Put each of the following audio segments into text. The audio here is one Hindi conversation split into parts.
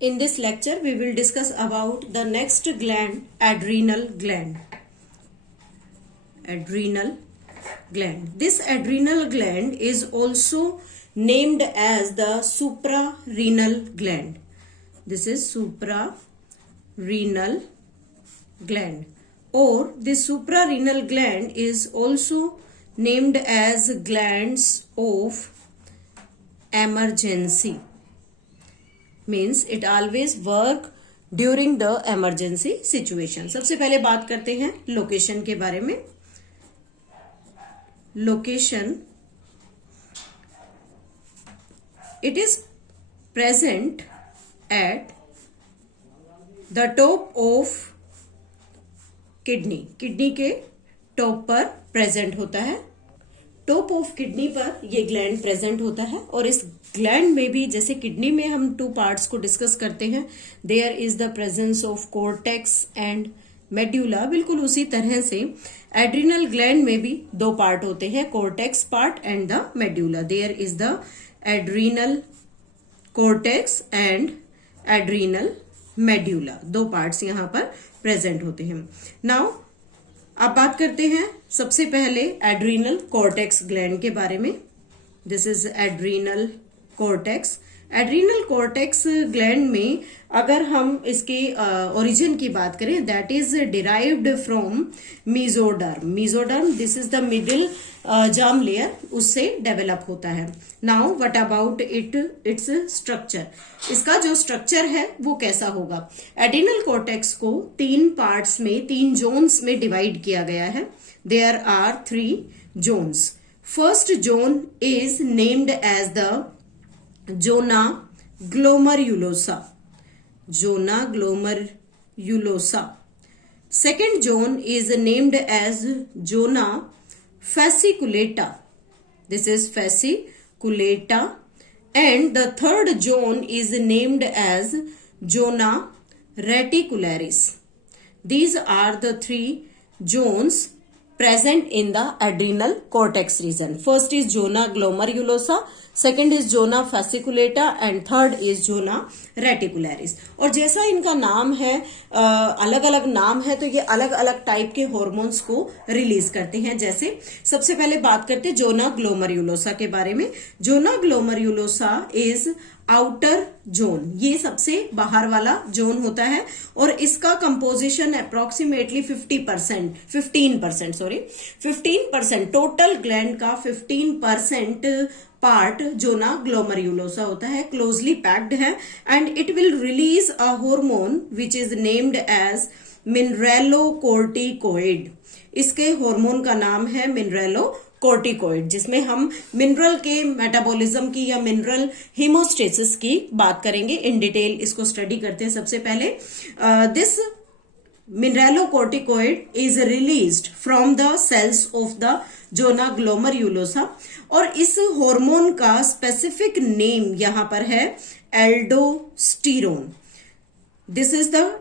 In this lecture, we will discuss about the next gland, adrenal gland. Adrenal gland. This adrenal gland is also named as the suprarenal gland. This is suprarenal gland, or this suprarenal gland is also named as glands of emergency. Means it always work during the emergency situation. सबसे पहले बात करते हैं लोकेशन के बारे में. Location, it is present at the top of kidney. Kidney के टॉप पर प्रेजेंट होता है. टॉप ऑफ किडनी पर ये ग्लैंड प्रेजेंट होता है. और इस ग्लैंड में भी जैसे किडनी में हम टू पार्ट्स को डिस्कस करते हैं, there is the presence of cortex and medulla. बिल्कुल उसी तरह से एड्रिनल ग्लैंड में भी दो पार्ट होते हैं, cortex part and the medulla. There is the adrenal cortex and adrenal medulla. दो पार्ट्स यहां पर प्रेजेंट होते हैं. नाउ अब बात करते हैं सबसे पहले एड्रिनल कॉर्टेक्स ग्लैंड के बारे में. This is adrenal cortex. Adrenal cortex gland में अगर हम इसके ओरिजिन की बात करें, that is derived from mesoderm. Mesoderm, this is the middle germ layer, उससे डेवलप होता है. Now what about its structure. इसका जो स्ट्रक्चर है वो कैसा होगा. एड्रिनल कॉर्टेक्स को तीन पार्ट्स में, तीन जोन्स में डिवाइड किया गया है. There are 3 zones. First zone is named as the zona glomerulosa. Zona glomerulosa. Second zone is named as zona fasciculata. This is fasciculata. And the third zone is named as zona reticularis. These are the 3 zones present in the adrenal cortex region. First is zona glomerulosa, second is zona fasciculata and third is zona reticularis. और जैसा इनका नाम है, अलग अलग नाम है, तो ये अलग अलग टाइप के हॉर्मोन्स को रिलीज करते हैं. जैसे सबसे पहले बात करते हैं जोना ग्लोमरुलोसा के बारे में. जोना ग्लोमरुलोसा इज आउटर जोन. ये सबसे बाहर वाला जोन होता है और इसका कंपोजिशन अप्रोक्सीमेटली 15% टोटल ग्लैंड का 15% पार्ट जोना ग्लोमरुलोसा होता है. क्लोजली पैक्ड है and it will release a hormone which is named as mineralocorticoid. इसके हार्मोन का नाम है मिनरेलोकोर्टिकोइड, जिसमें हम मिनरल के मेटाबॉलिज्म की या मिनरल हीमोस्टेसिस की बात करेंगे. इन डिटेल इसको स्टडी करते हैं. सबसे पहले this mineralocorticoid is released from the cells of the zona glomerulosa. और इस हार्मोन का स्पेसिफिक नेम यहां पर है aldosterone. This is the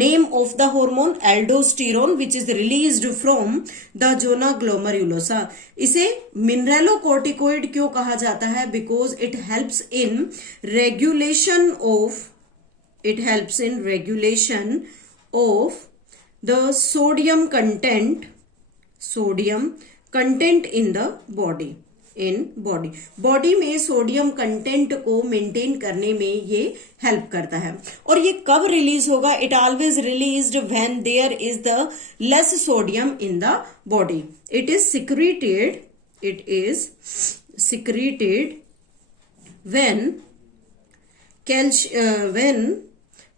name of the hormone aldosterone which is released from the zona glomerulosa. इसे mineralocorticoid क्यों कहा जाता है? Because it helps in regulation of the sodium content in the body. Body में सोडियम कंटेंट को मेंटेन करने में ये हेल्प करता है. और ये कब रिलीज होगा? It always released when there is the less sodium in the body. It is secreted when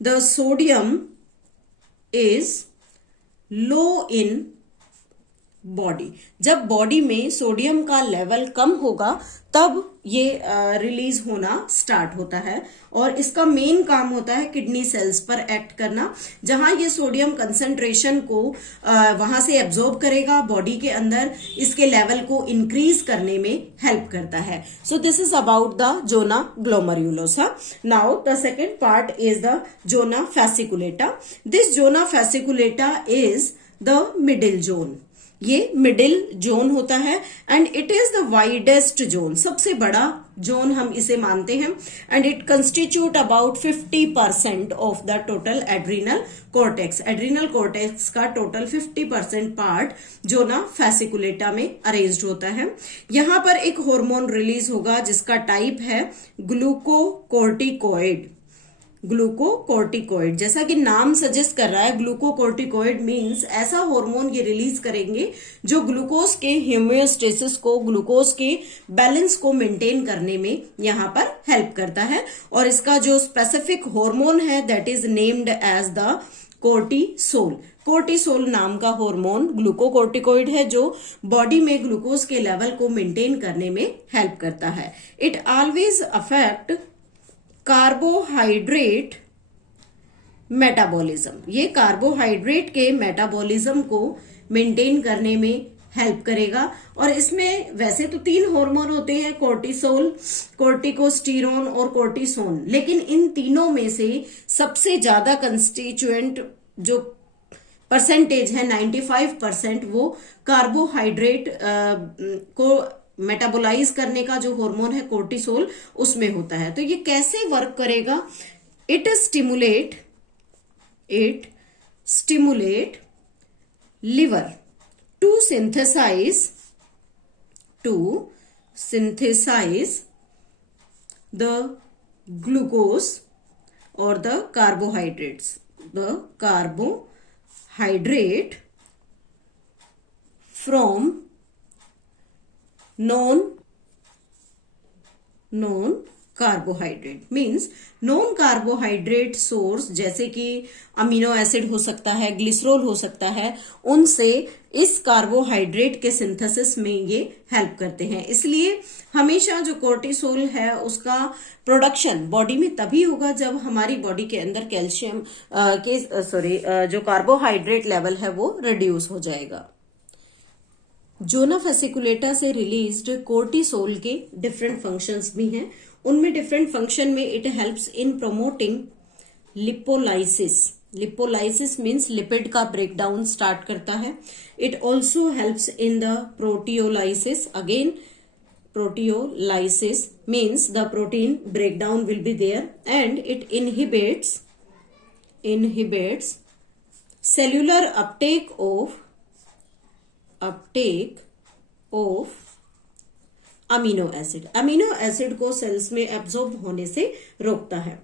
the sodium is low in body. जब बॉडी में सोडियम का लेवल कम होगा तब ये रिलीज होना स्टार्ट होता है. और इसका मेन काम होता है किडनी सेल्स पर एक्ट करना, जहां ये सोडियम कंसंट्रेशन को वहां से एब्जॉर्ब करेगा बॉडी के अंदर, इसके लेवल को इंक्रीज करने में हेल्प करता है. So this is about the zona glomerulosa. Now the second part is the zona fasciculata. This zona fasciculata is the middle zone. ये मिडिल जोन होता है and it is the widest zone, सबसे बड़ा जोन हम इसे मानते हैं and it constitute about 50% of the total adrenal cortex. Adrenal cortex का टोटल 50% पार्ट जोना फैसिकुलेटा में अरेंज्ड होता है। यहां पर एक हार्मोन रिलीज होगा जिसका टाइप है ग्लूकोकोर्टिकोइड। ग्लूकोकोर्टिकोइड, जैसा कि नाम सजेस्ट कर रहा है, ग्लूकोकोर्टिकोइड मींस ऐसा हार्मोन ये रिलीज करेंगे जो ग्लूकोज के होम्योस्टेसिस को, ग्लूकोज के बैलेंस को मेंटेन करने में यहां पर हेल्प करता है। और इसका जो स्पेसिफिक हार्मोन है that is named as the cortisol. Cortisol नाम का हार्मोन ग्लूकोकोर्टिकोइड है जो बॉडी में ग्लूकोज के लेवल को मेंटेन करने में हेल्प करता है। It always affect carbohydrate metabolism, ये कार्बोहाइड्रेट के मेटाबॉलिज्म को मेंटेन करने में हेल्प करेगा। और इसमें वैसे तो 3 हार्मोन होते हैं, कोर्टिसोल, कोर्टिकोस्टेरोन और कोर्टिसोन, लेकिन इन तीनों में से सबसे ज्यादा कंस्टिट्यूएंट जो परसेंटेज है 95%, वो कार्बोहाइड्रेट को मेटाबोलाइज करने का जो हार्मोन है कोर्टिसोल उसमें होता है। तो ये कैसे वर्क करेगा? It stimulate liver to synthesize the glucose और the carbohydrate from non carbohydrate means non carbohydrate source, जैसे कि अमीनो एसिड हो सकता है, ग्लिसरॉल हो सकता है, उनसे इस कार्बोहाइड्रेट के सिंथेसिस में ये हेल्प करते हैं। इसलिए हमेशा जो कोर्टिसोल है उसका प्रोडक्शन बॉडी में तभी होगा जब हमारी बॉडी के अंदर कैल्शियम जो कार्बोहाइड्रेट लेवल है वो रिड्यूस हो जाएगा। जोना फेसिकुलेटा से रिलीज्ड कोर्टिसोल के डिफरेंट फंक्शंस भी हैं। उनमें डिफरेंट फंक्शन में it helps in promoting lipolysis. Lipolysis means lipid का ब्रेकडाउन स्टार्ट करता है। It also helps in the proteolysis. Again proteolysis means the protein breakdown will be there, and it inhibits cellular uptake of amino acid. Amino acid को सेल्स में एब्जॉर्ब होने से रोकता है।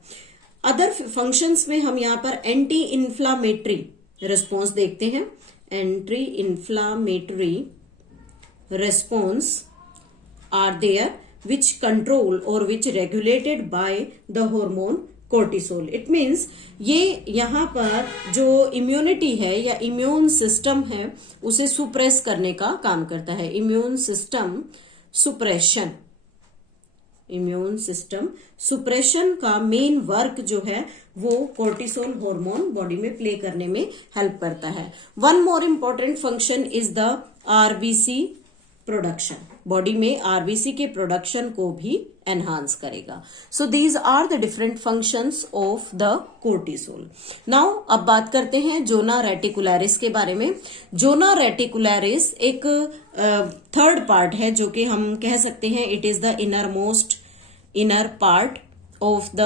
अदर फंक्शंस में हम यहाँ पर एंटी इन्फ्लामेटरी रिस्पॉन्स देखते हैं। Anti inflammatory response are there which control और which regulated by the hormone cortisol. It means ये यहाँ पर जो इम्यूनिटी है या इम्यून सिस्टम है उसे सुप्रेस करने का काम करता है। इम्यून सिस्टम सुप्रेशन का मेन वर्क जो है वो कोर्टिसोल हार्मोन बॉडी में प्ले करने में हेल्प करता है। One more important function is the RBC production. Body में आरबीसी के प्रोडक्शन को भी एनहांस करेगा। So these are the different functions of the cortisol. Now अब बात करते हैं जोना रेटिकुलरिस के बारे में। जोना रेटिकुलरिस एक थर्ड पार्ट है जो कि हम कह सकते हैं it is the inner part of the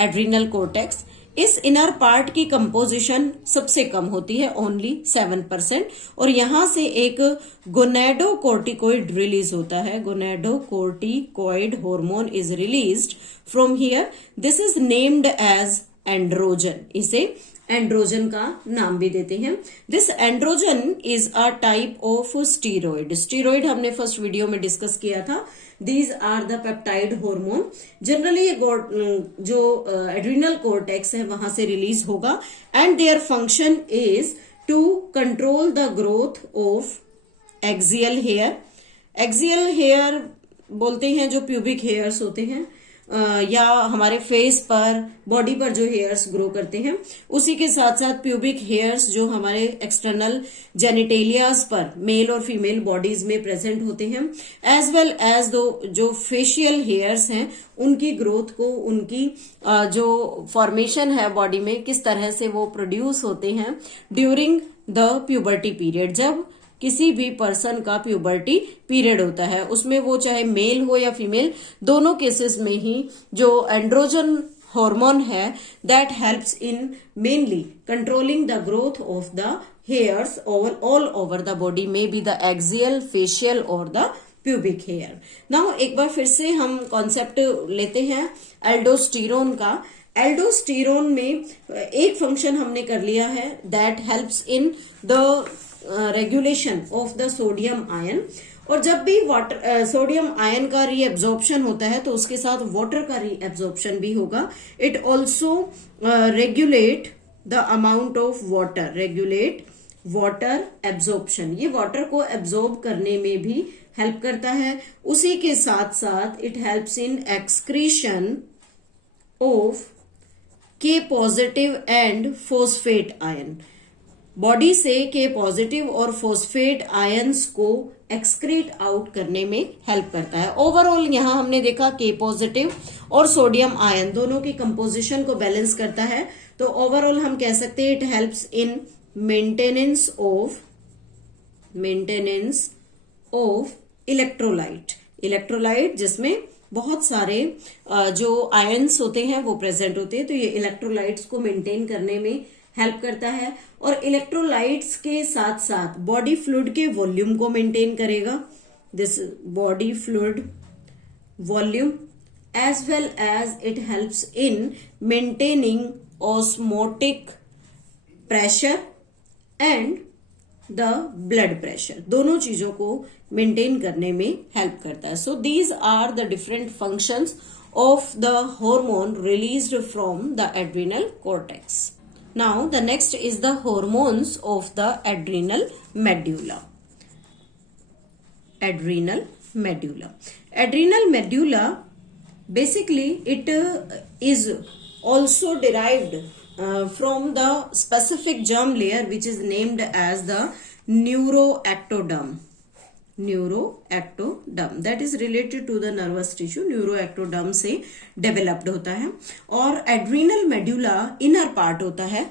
adrenal cortex. इस इनर पार्ट की कंपोजिशन सबसे कम होती है, ओनली 7%, और यहां से एक गोनेडोकोर्टिकोइड रिलीज होता है। Gonadocorticoid hormone is released from here. This is named as androgen. इसे एंड्रोजन का नाम भी देते हैं। This androgen is a type of steroid. Steroid हमने फर्स्ट वीडियो में डिस्कस किया था। These are the peptide hormone. Generally जो एड्रिनल कोर्टेक्स है वहां से रिलीज होगा and their function is to control the growth of axial hair. Axial hair बोलते हैं जो प्यूबिक हेयर्स होते हैं या हमारे फेस पर, बॉडी पर जो हेयर्स ग्रो करते हैं, उसी के साथ साथ प्यूबिक हेयर्स जो हमारे एक्सटर्नल जेनिटेलियाज पर मेल और फीमेल बॉडीज में प्रेजेंट होते हैं, एज वेल एज जो फेशियल हेयर्स हैं उनकी ग्रोथ को, उनकी जो फॉर्मेशन है बॉडी में किस तरह से वो प्रोड्यूस होते हैं ड्यूरिंग द प्यूबर्टी पीरियड, जब किसी भी पर्सन का प्यूबर्टी पीरियड होता है, उसमें वो चाहे मेल हो या फीमेल, दोनों केसेस में ही जो एंड्रोजन हार्मोन है that helps in mainly controlling the growth of the hairs all over the body, may be the axial, facial और द प्यूबिक हेयर। नाउ एक बार फिर से हम कॉन्सेप्ट लेते हैं एल्डोस्टेरोन का। एल्डोस्टेरोन में एक फंक्शन हमने कर लिया है that helps in the regulation of the sodium ion, और जब भी वाटर सोडियम आयन का रीएब्जॉर्प्शन होता है तो उसके साथ वाटर का रीएब्जॉर्प्शन भी होगा। It also regulate the amount of water, regulate water absorption, ये वाटर को एब्जॉर्ब करने में भी हेल्प करता है। उसी के साथ साथ it helps in excretion of K positive and phosphate ion, body से के पॉजिटिव और फोस्फेट आयंस को एक्सक्रीट आउट करने में हेल्प करता है। ओवरऑल यहां हमने देखा के पॉजिटिव और सोडियम आयन दोनों की कंपोजिशन को बैलेंस करता है, तो ओवरऑल हम कह सकते हैं it helps in maintenance of electrolyte जिसमें बहुत सारे जो आयंस होते हैं वो प्रेजेंट होते हैं, तो ये इलेक्ट्रोलाइट्स को मेंटेन करने में हेल्प करता है। और इलेक्ट्रोलाइट्स के साथ साथ बॉडी फ्लूइड के वॉल्यूम को मेंटेन करेगा, this body fluid volume, as well as it helps in maintaining osmotic pressure and the blood pressure, दोनों चीजों को मेंटेन करने में हेल्प करता है। So these are the different functions of the hormone released from the adrenal cortex. Now the next is the hormones of the adrenal medulla. Adrenal medulla basically it is also derived from the specific germ layer which is named as the neuroectoderm. That is related to the nervous tissue, neuroectoderm से डेवलप्ड होता है। और एड्रीनल मेड्यूला इनर पार्ट होता है,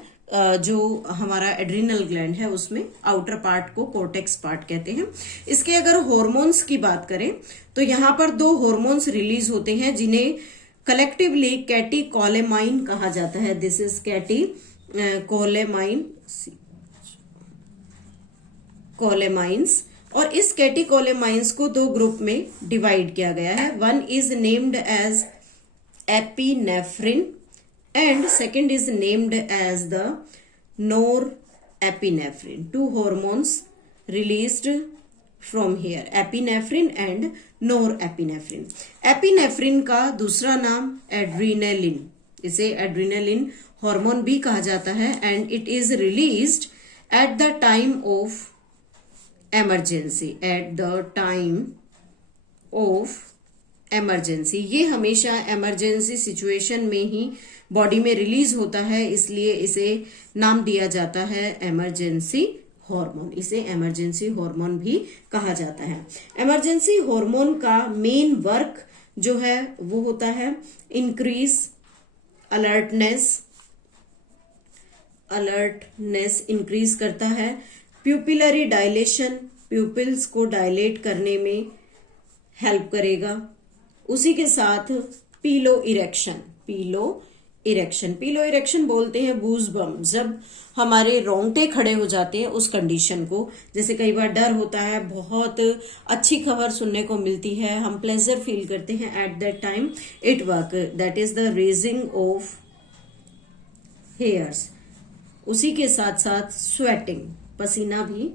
जो हमारा एड्रीनल ग्लैंड है उसमें आउटर पार्ट को कोर्टेक्स पार्ट कहते हैं। इसके अगर हॉर्मोन्स की बात करें तो यहाँ पर दो हॉर्मोन्स रिलीज होते हैं जिन्हें कलेक्टिवली कैटीकोलेमाइन कहा जाता है। दिस इज कैटीकोलेमाइंस, और इस कैटीकोलेमाइंस को दो ग्रुप में डिवाइड किया गया है। One is named as epinephrine and second is named as the norepinephrine. Two hormones released from here, epinephrine and norepinephrine. Epinephrine का दूसरा नाम एड्रीनेलिन, इसे एड्रीनेलिन हार्मोन भी कहा जाता है, and it is released at the time of emergency, ये हमेशा इमरजेंसी सिचुएशन में ही बॉडी में रिलीज होता है, इसलिए इसे नाम दिया जाता है इमरजेंसी हार्मोन। इसे इमरजेंसी हार्मोन भी कहा जाता है। इमरजेंसी हार्मोन का मेन वर्क जो है वो होता है इंक्रीज अलर्टनेस इंक्रीज करता है, प्यूपिलरी डायलेशन, प्यूपिल्स को डायलेट करने में हेल्प करेगा। उसी के साथ पीलो इरेक्शन बोलते हैं बूज बम, जब हमारे रोंगटे खड़े हो जाते हैं उस कंडीशन को। जैसे कई बार डर होता है, बहुत अच्छी खबर सुनने को मिलती है, हम प्लेजर फील करते हैं, at that time it work, that is the raising of hairs. उसी के साथ साथ स्वेटिंग, पसीना भी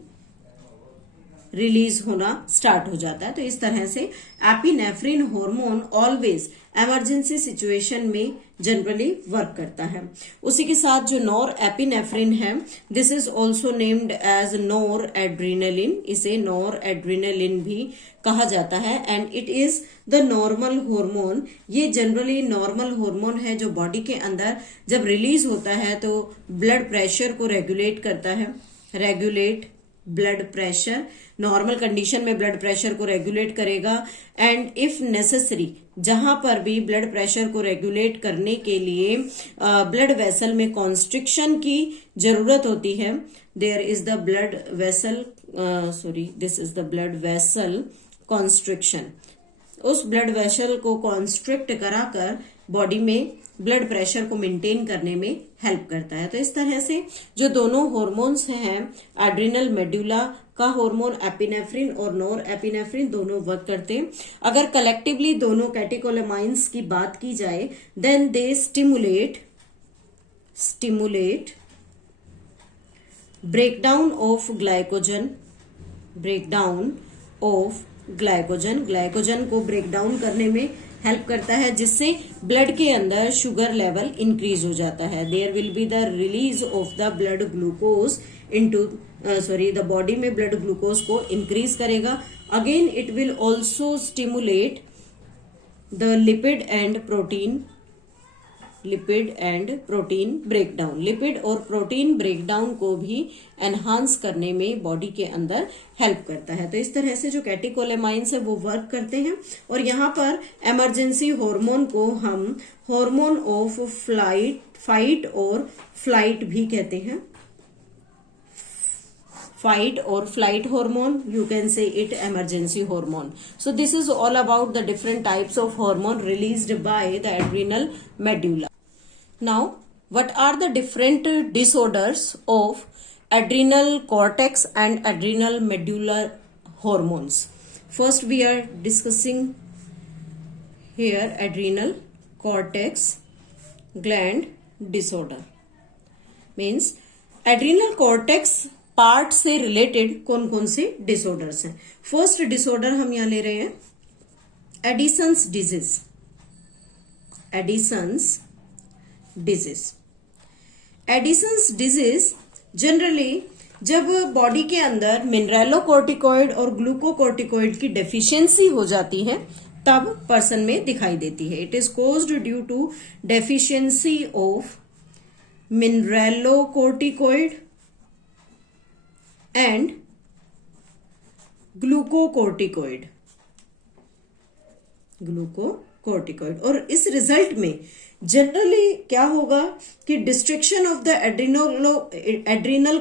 रिलीज होना स्टार्ट हो जाता है। तो इस तरह से epinephrine hormone always emergency situation में जनरली वर्क करता है। उसी के साथ जो नॉर एपिनेफ्रिन है, this is also named as nor adrenaline, इसे नॉर एड्रीनलिन भी कहा जाता है, and it is the normal hormone. ये जनरली नॉर्मल हार्मोन है जो बॉडी के अंदर जब रिलीज होता है तो ब्लड प्रेशर को रेगुलेट करता है, regulate blood pressure, normal condition में ब्लड प्रेशर को रेगुलेट करेगा, एंड इफ नेसेसरी जहां पर भी ब्लड प्रेशर को रेगुलेट करने के लिए ब्लड वेसल में कॉन्स्ट्रिक्शन की जरूरत होती है, there is the blood vessel this is the blood vessel constriction. उस ब्लड वेसल को कॉन्स्ट्रिक्ट कराकर बॉडी में ब्लड प्रेशर को मेंटेन करने में हेल्प करता है। तो इस तरह से जो दोनों हॉर्मोन्स हैं, एड्रिनल मेडुला का हार्मोन एपिनेफ्रिन और नॉर एपिनेफ्रिन, दोनों वर्क करते हैं। अगर कलेक्टिवली दोनों कैटेकोलेमाइंस की बात की जाए, then they stimulate breakdown of glycogen, glycogen को ब्रेकडाउन करने में हेल्प करता है, जिससे ब्लड के अंदर शुगर लेवल इंक्रीज हो जाता है। There will be the release of the blood glucose into the body में ब्लड ग्लूकोज को इंक्रीज करेगा। Again it will also stimulate the lipid and protein breakdown. Lipid और प्रोटीन ब्रेकडाउन को भी एनहांस करने में बॉडी के अंदर हेल्प करता है। तो इस तरह से जो कैटेकोलेमाइंस है वो वर्क करते हैं। और यहाँ पर इमरजेंसी हार्मोन को हम हार्मोन ऑफ फाइट और फ्लाइट भी कहते हैं। fight or flight hormone, you can say it emergency hormone. So this is all about the different types of hormone released by the adrenal medulla. Now what are the different disorders of adrenal cortex and adrenal medulla hormones? First we are discussing here adrenal cortex gland disorder. Means adrenal cortex part से रिलेटेड कौन कौन से डिसऑर्डर्स हैं। फर्स्ट डिसऑर्डर हम यहां ले रहे हैं एडिसन्स डिजीज जनरली जब बॉडी के अंदर मिनरलोकॉर्टिकॉइड और ग्लूकोकॉर्टिकॉइड की डेफिशिएंसी हो जाती है तब पर्सन में दिखाई देती है। It is caused due to deficiency of mineralocorticoid and glucocorticoid और इस रिजल्ट में जनरली क्या होगा कि destruction of the adrenal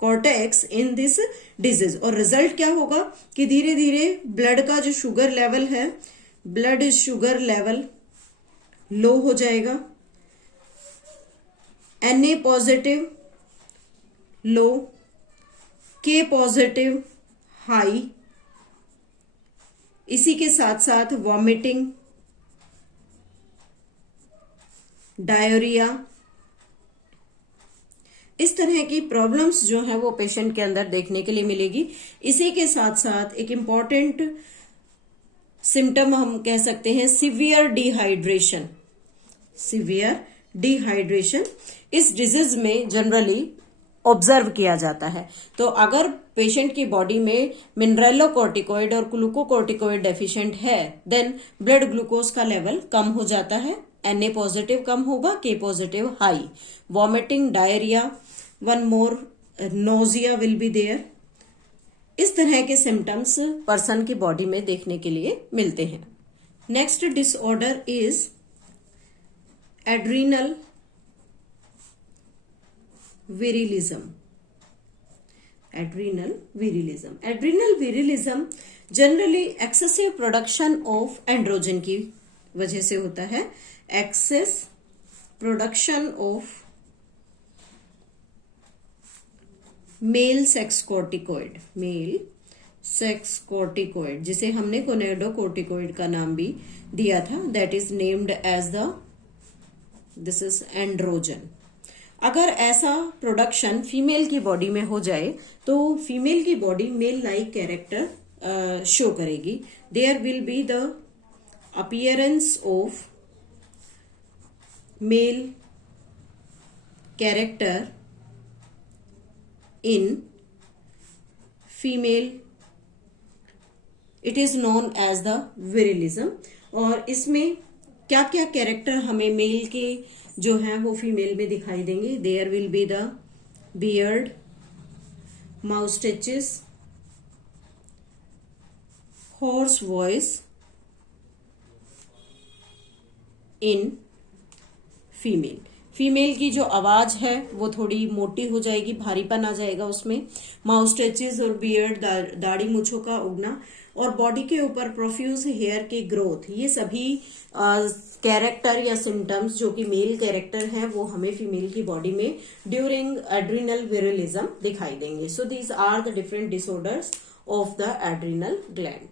cortex in this disease, और रिजल्ट क्या होगा कि धीरे धीरे ब्लड का जो शुगर लेवल है, ब्लड शुगर लेवल लो हो जाएगा, Na positive low, K positive high, इसी के साथ साथ वॉमिटिंग, डायरिया, इस तरह की प्रॉब्लम्स जो है वो पेशेंट के अंदर देखने के लिए मिलेगी। इसी के साथ साथ एक इंपॉर्टेंट सिम्टम हम कह सकते हैं सीवियर डिहाइड्रेशन इस डिजीज में जनरली ऑब्जर्व किया जाता है। तो अगर पेशेंट की बॉडी में मिनरलोकॉर्टिकॉइड और ग्लूकोकॉर्टिकॉइड डेफिशिएंट है, देन ब्लड ग्लूकोज का लेवल कम हो जाता है, Na पॉजिटिव कम होगा, K positive high, vomiting, diarrhoea, one more nausea will be there. इस तरह के सिम्टम्स पर्सन की बॉडी में देखने के लिए मिलते हैं। Next disorder is adrenal virilism. Adrenal virilism generally excessive production of androgen की वजह से होता है। Excess production of male sex corticoid, जिसे हमने गोनेडोकॉर्टिकॉइड का नाम भी दिया था, that is named as this is androgen. अगर ऐसा प्रोडक्शन फीमेल की बॉडी में हो जाए तो फीमेल की body male like character show करेगी। There will be the appearance of male character in female, it is known as the virilism. और इसमें क्या क्या कैरेक्टर हमें मेल के जो है वो फीमेल में दिखाई देंगे। There will be the beard, moustaches, hoarse voice, in female. Female की जो आवाज है वो थोड़ी मोटी हो जाएगी, भारीपन आ जाएगा उसमें। माउथ स्ट्रेचेस और बियर्ड, दाढ़ी मूछों का उगना, और बॉडी के ऊपर प्रोफ्यूज हेयर की ग्रोथ, ये सभी कैरेक्टर या सिम्टम्स जो कि मेल कैरेक्टर हैं वो हमें फीमेल की बॉडी में ड्यूरिंग एड्रिनल विरिलिज्म दिखाई देंगे। So these are the different disorders of the adrenal gland.